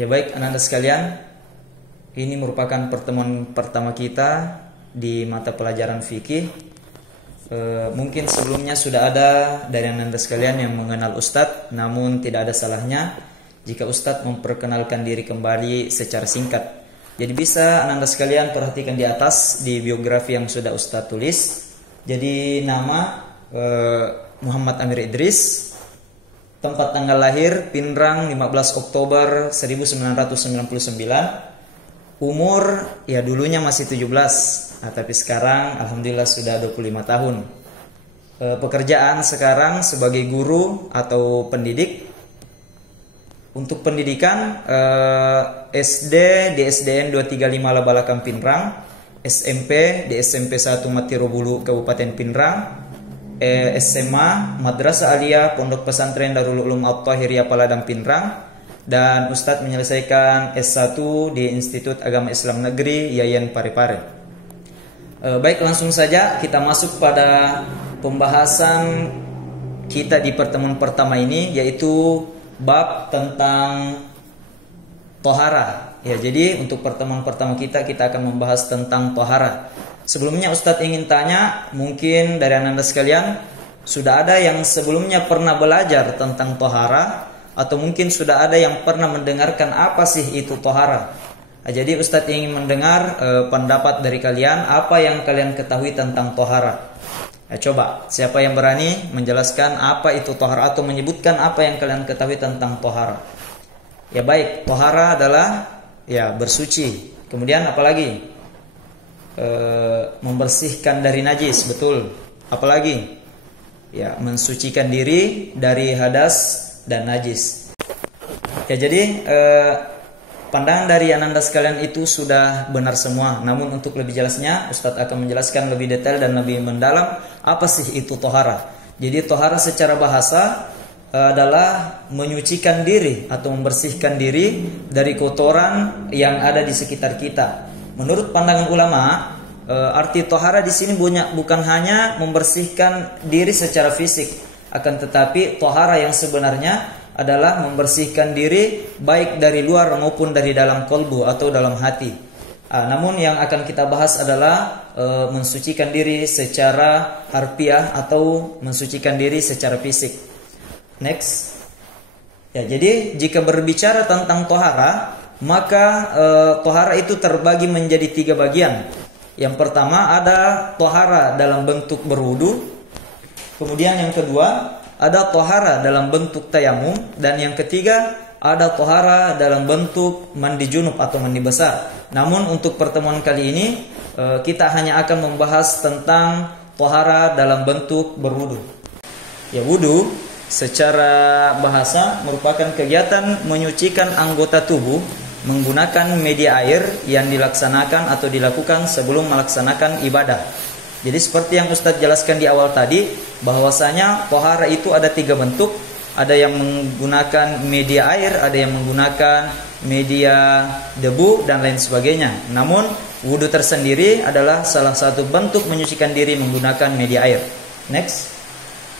Ya baik anak-anak sekalian, ini merupakan pertemuan pertama kita di mata pelajaran fikih. Mungkin sebelumnya sudah ada dari anak-anak sekalian yang mengenal Ustadz, namun tidak ada salahnya jika Ustadz memperkenalkan diri kembali secara singkat. Jadi bisa anak-anak sekalian perhatikan di atas di biografi yang sudah Ustadz tulis. Jadi nama Muhammad Amir Idris, tempat tanggal lahir Pinrang 15 Oktober 1999. Umur ya dulunya masih 17, tapi sekarang alhamdulillah sudah 25 tahun. Pekerjaan sekarang sebagai guru atau pendidik. Untuk pendidikan SD di SDN 235 Labalakang Pinrang, SMP di SMP 1 Matirobulu Kabupaten Pinrang, SMA Madrasah Aliyah Pondok Pesantren Darul Ulum At-Tahiriyah Paladang Pinrang, dan Ustadz menyelesaikan S1 di Institut Agama Islam Negeri Yayan Parepare. Baik, langsung saja kita masuk pada pembahasan kita di pertemuan pertama ini, yaitu bab tentang tohara. Ya, jadi untuk pertemuan pertama kita akan membahas tentang tohara. Sebelumnya Ustadz ingin tanya, mungkin dari anda sekalian sudah ada yang sebelumnya pernah belajar tentang tohara, atau mungkin sudah ada yang pernah mendengarkan apa sih itu tohara. Jadi Ustadz ingin mendengar pendapat dari kalian, apa yang kalian ketahui tentang tohara. Coba, siapa yang berani menjelaskan apa itu tohara atau menyebutkan apa yang kalian ketahui tentang tohara? Ya baik, tohara adalah ya bersuci. Kemudian apalagi? Membersihkan dari najis, betul. Apalagi? Ya, mensucikan diri dari hadas dan najis. Ya, jadi pandangan dari ananda sekalian itu sudah benar semua. Namun untuk lebih jelasnya, Ustadz akan menjelaskan lebih detail dan lebih mendalam apa sih itu tohara. Jadi tohara secara bahasa adalah menyucikan diri atau membersihkan diri dari kotoran yang ada di sekitar kita. Menurut pandangan ulama, arti tohara di sini bukan hanya membersihkan diri secara fisik, akan tetapi tohara yang sebenarnya adalah membersihkan diri baik dari luar maupun dari dalam kolbu atau dalam hati. Namun yang akan kita bahas adalah mensucikan diri secara harfiah atau mensucikan diri secara fisik. Next. Ya, jadi jika berbicara tentang tohara, maka tohara itu terbagi menjadi 3 bagian. Yang pertama ada tohara dalam bentuk berwudu. Kemudian yang kedua ada tohara dalam bentuk tayamum, dan yang ketiga ada tohara dalam bentuk mandi junub atau mandi besar. Namun untuk pertemuan kali ini kita hanya akan membahas tentang tohara dalam bentuk berwudu. Ya, wudu secara bahasa merupakan kegiatan menyucikan anggota tubuh menggunakan media air yang dilaksanakan atau dilakukan sebelum melaksanakan ibadah. Jadi seperti yang Ustadz jelaskan di awal tadi, bahwasanya tohara itu ada 3 bentuk. Ada yang menggunakan media air, ada yang menggunakan media debu, dan lain sebagainya. Namun wudu tersendiri adalah salah satu bentuk menyucikan diri menggunakan media air. Next.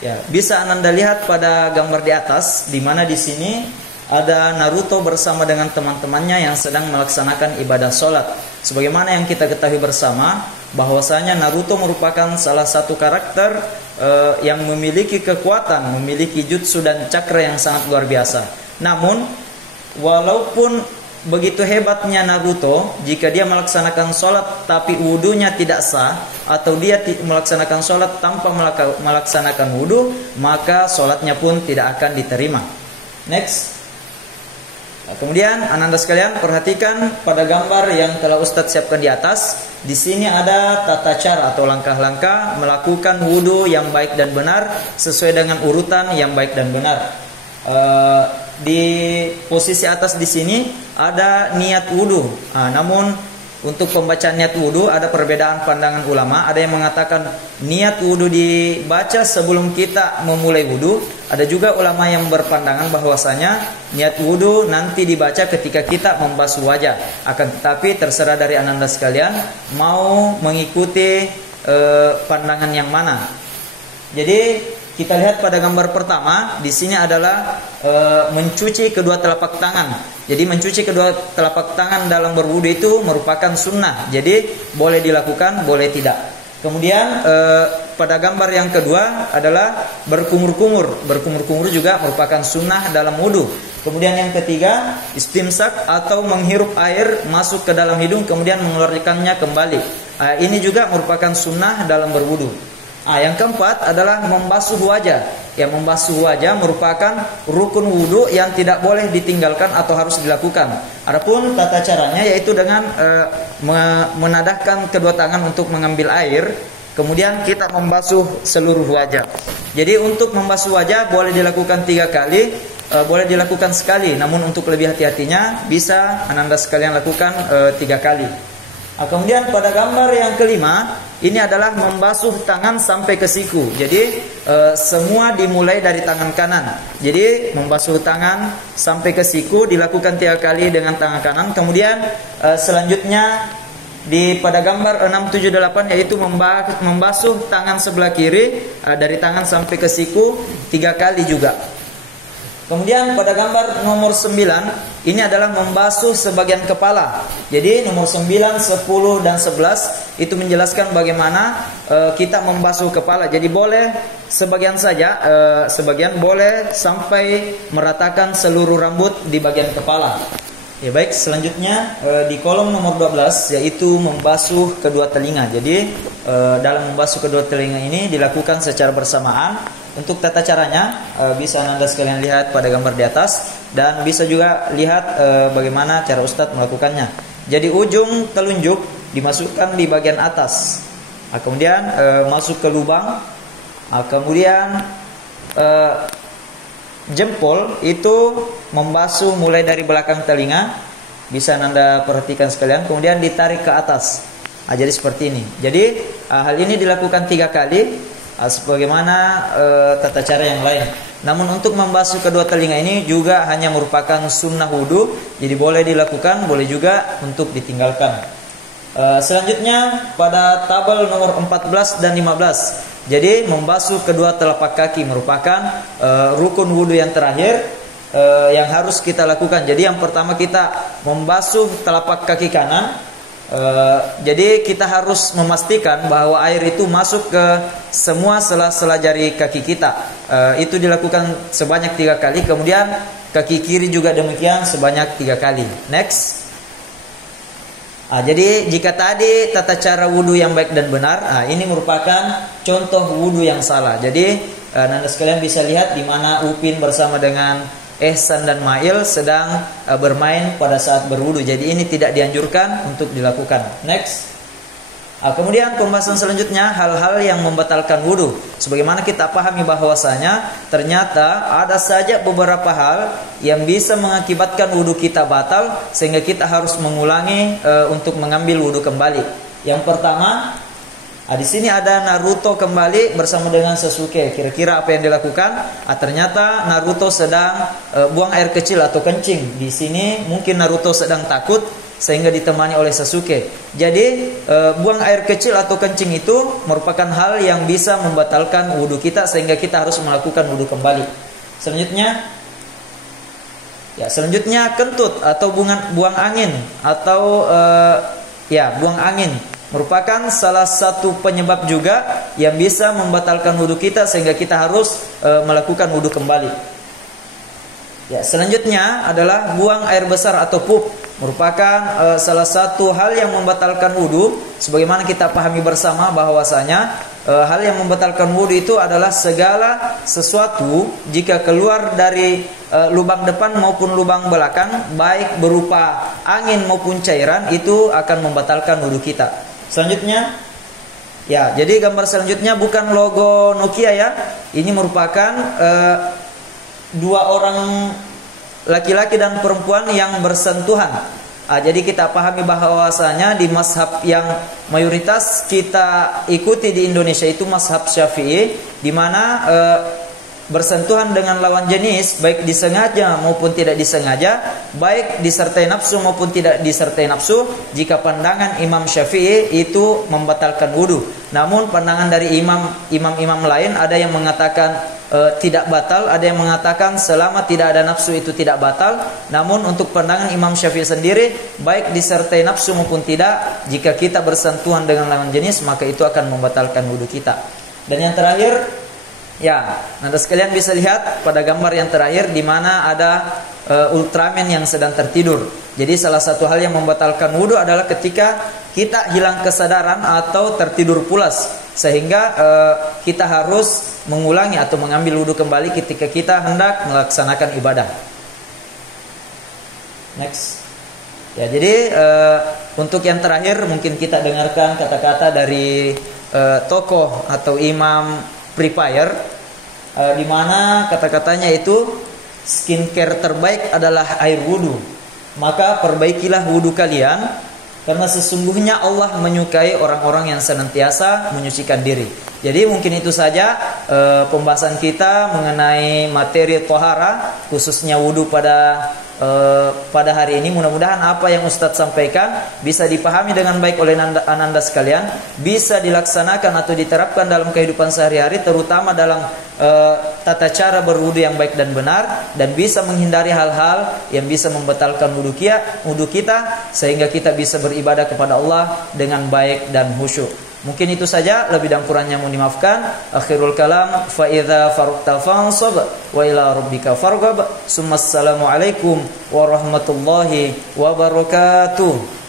Ya, bisa Anda lihat pada gambar di atas, di mana di sini ada Naruto bersama dengan teman-temannya yang sedang melaksanakan ibadah sholat. Sebagaimana yang kita ketahui bersama, bahwasanya Naruto merupakan salah satu karakter yang memiliki kekuatan, memiliki jutsu dan cakra yang sangat luar biasa. Namun, walaupun begitu hebatnya Naruto, jika dia melaksanakan sholat tapi wudunya tidak sah, atau dia melaksanakan sholat tanpa melaksanakan wudu, maka sholatnya pun tidak akan diterima. Next. Kemudian ananda sekalian perhatikan pada gambar yang telah Ustadz siapkan di atas. Di sini ada tata cara atau langkah-langkah melakukan wudu yang baik dan benar sesuai dengan urutan yang baik dan benar. Di posisi atas di sini ada niat wudu. Namun untuk pembacaan niat wudu ada perbedaan pandangan ulama. Ada yang mengatakan niat wudu dibaca sebelum kita memulai wudu. Ada juga ulama yang berpandangan bahwasanya niat wudu nanti dibaca ketika kita membasuh wajah. Akan tetapi terserah dari ananda sekalian mau mengikuti pandangan yang mana. Jadi kita lihat pada gambar pertama, di sini adalah mencuci kedua telapak tangan. Jadi mencuci kedua telapak tangan dalam berwudu itu merupakan sunnah. Jadi boleh dilakukan, boleh tidak. Kemudian pada gambar yang kedua adalah berkumur-kumur. Berkumur-kumur juga merupakan sunnah dalam wudu. Kemudian yang ketiga, istimsak atau menghirup air masuk ke dalam hidung kemudian mengeluarkannya kembali. Ini juga merupakan sunnah dalam berwudu. Yang keempat adalah membasuh wajah. Yang membasuh wajah merupakan rukun wudu yang tidak boleh ditinggalkan atau harus dilakukan. Adapun tata caranya yaitu dengan menadahkan kedua tangan untuk mengambil air, kemudian kita membasuh seluruh wajah. Jadi untuk membasuh wajah boleh dilakukan 3 kali, boleh dilakukan sekali. Namun untuk lebih hati-hatinya bisa Anda sekalian lakukan 3 kali. Kemudian pada gambar yang kelima, ini adalah membasuh tangan sampai ke siku. Jadi semua dimulai dari tangan kanan. Jadi membasuh tangan sampai ke siku dilakukan 3 kali dengan tangan kanan. Kemudian selanjutnya pada gambar 678 yaitu membasuh tangan sebelah kiri dari tangan sampai ke siku 3 kali juga. Kemudian pada gambar nomor 9 ini adalah membasuh sebagian kepala. Jadi nomor 9, 10 dan 11 itu menjelaskan bagaimana kita membasuh kepala. Jadi boleh sebagian saja, sebagian boleh sampai meratakan seluruh rambut di bagian kepala. Ya baik, selanjutnya di kolom nomor 12 yaitu membasuh kedua telinga. Jadi dalam membasuh kedua telinga ini dilakukan secara bersamaan. Untuk tata caranya bisa Anda sekalian lihat pada gambar di atas dan bisa juga lihat bagaimana cara Ustadz melakukannya. Jadi ujung telunjuk dimasukkan di bagian atas, kemudian masuk ke lubang, kemudian jempol itu membasuh mulai dari belakang telinga, bisa Anda perhatikan sekalian, kemudian ditarik ke atas. Jadi seperti ini. Jadi hal ini dilakukan 3 kali. Sebagaimana tata cara yang lain. Namun untuk membasuh kedua telinga ini juga hanya merupakan sunnah wudu. Jadi boleh dilakukan, boleh juga untuk ditinggalkan. Selanjutnya pada tabel nomor 14 dan 15. Jadi membasuh kedua telapak kaki merupakan rukun wudu yang terakhir yang harus kita lakukan. Jadi yang pertama kita membasuh telapak kaki kanan. Jadi kita harus memastikan bahwa air itu masuk ke semua sela-sela jari kaki kita. Itu dilakukan sebanyak 3 kali. Kemudian kaki kiri juga demikian sebanyak 3 kali. Next. Jadi jika tadi tata cara wudu yang baik dan benar, ini merupakan contoh wudu yang salah. Jadi Anda sekalian bisa lihat di mana Upin bersama dengan Ehsan dan Mail sedang bermain pada saat berwudu. Jadi ini tidak dianjurkan untuk dilakukan. Next. Kemudian pembahasan selanjutnya hal-hal yang membatalkan wudu. Sebagaimana kita pahami bahwasanya ternyata ada saja beberapa hal yang bisa mengakibatkan wudu kita batal sehingga kita harus mengulangi untuk mengambil wudu kembali. Yang pertama, di sini ada Naruto kembali bersama dengan Sasuke. Kira-kira apa yang dilakukan? Ternyata Naruto sedang buang air kecil atau kencing. Di sini mungkin Naruto sedang takut sehingga ditemani oleh Sasuke. Jadi buang air kecil atau kencing itu merupakan hal yang bisa membatalkan wudu kita sehingga kita harus melakukan wudu kembali. Selanjutnya kentut atau buang angin atau buang angin merupakan salah satu penyebab juga yang bisa membatalkan wudu kita sehingga kita harus melakukan wudu kembali. Selanjutnya adalah buang air besar atau pup, merupakan salah satu hal yang membatalkan wudu. Sebagaimana kita pahami bersama bahwasanya hal yang membatalkan wudu itu adalah segala sesuatu jika keluar dari lubang depan maupun lubang belakang, baik berupa angin maupun cairan, itu akan membatalkan wudu kita. Selanjutnya, jadi gambar selanjutnya bukan logo Nokia ya. Ini merupakan 2 orang laki-laki dan perempuan yang bersentuhan. Jadi kita pahami bahwasanya di mazhab yang mayoritas kita ikuti di Indonesia itu mazhab Syafi'i, di mana bersentuhan dengan lawan jenis, baik disengaja maupun tidak disengaja, baik disertai nafsu maupun tidak disertai nafsu, jika pandangan Imam Syafi'i itu membatalkan wudu. Namun pandangan dari imam-imam lain ada yang mengatakan tidak batal, ada yang mengatakan selama tidak ada nafsu itu tidak batal. Namun untuk pandangan Imam Syafi'i sendiri, baik disertai nafsu maupun tidak, jika kita bersentuhan dengan lawan jenis maka itu akan membatalkan wudu kita. Dan yang terakhir, ya, Anda sekalian bisa lihat pada gambar yang terakhir di mana ada Ultraman yang sedang tertidur. Jadi salah satu hal yang membatalkan wudu adalah ketika kita hilang kesadaran atau tertidur pulas, sehingga kita harus mengulangi atau mengambil wudu kembali ketika kita hendak melaksanakan ibadah. Next. Ya, jadi untuk yang terakhir mungkin kita dengarkan kata-kata dari tokoh atau imam Free Fire, di mana kata-katanya itu skincare terbaik adalah air wudu. Maka perbaikilah wudu kalian, karena sesungguhnya Allah menyukai orang-orang yang senantiasa menyucikan diri. Jadi mungkin itu saja pembahasan kita mengenai materi tohara, khususnya wudu pada hari ini. Mudah-mudahan apa yang Ustadz sampaikan bisa dipahami dengan baik oleh anda sekalian, bisa dilaksanakan atau diterapkan dalam kehidupan sehari-hari, terutama dalam tata cara berwudu yang baik dan benar, dan bisa menghindari hal-hal yang bisa membatalkan wudu kita, sehingga kita bisa beribadah kepada Allah dengan baik dan khusyuk. Mungkin itu saja, lebih dan kurangnya mohon dimaafkan. Akhirul kalam, fa idza faragta fansab wa ila rabbika farghab. Assalamualaikum warahmatullahi wabarakatuh.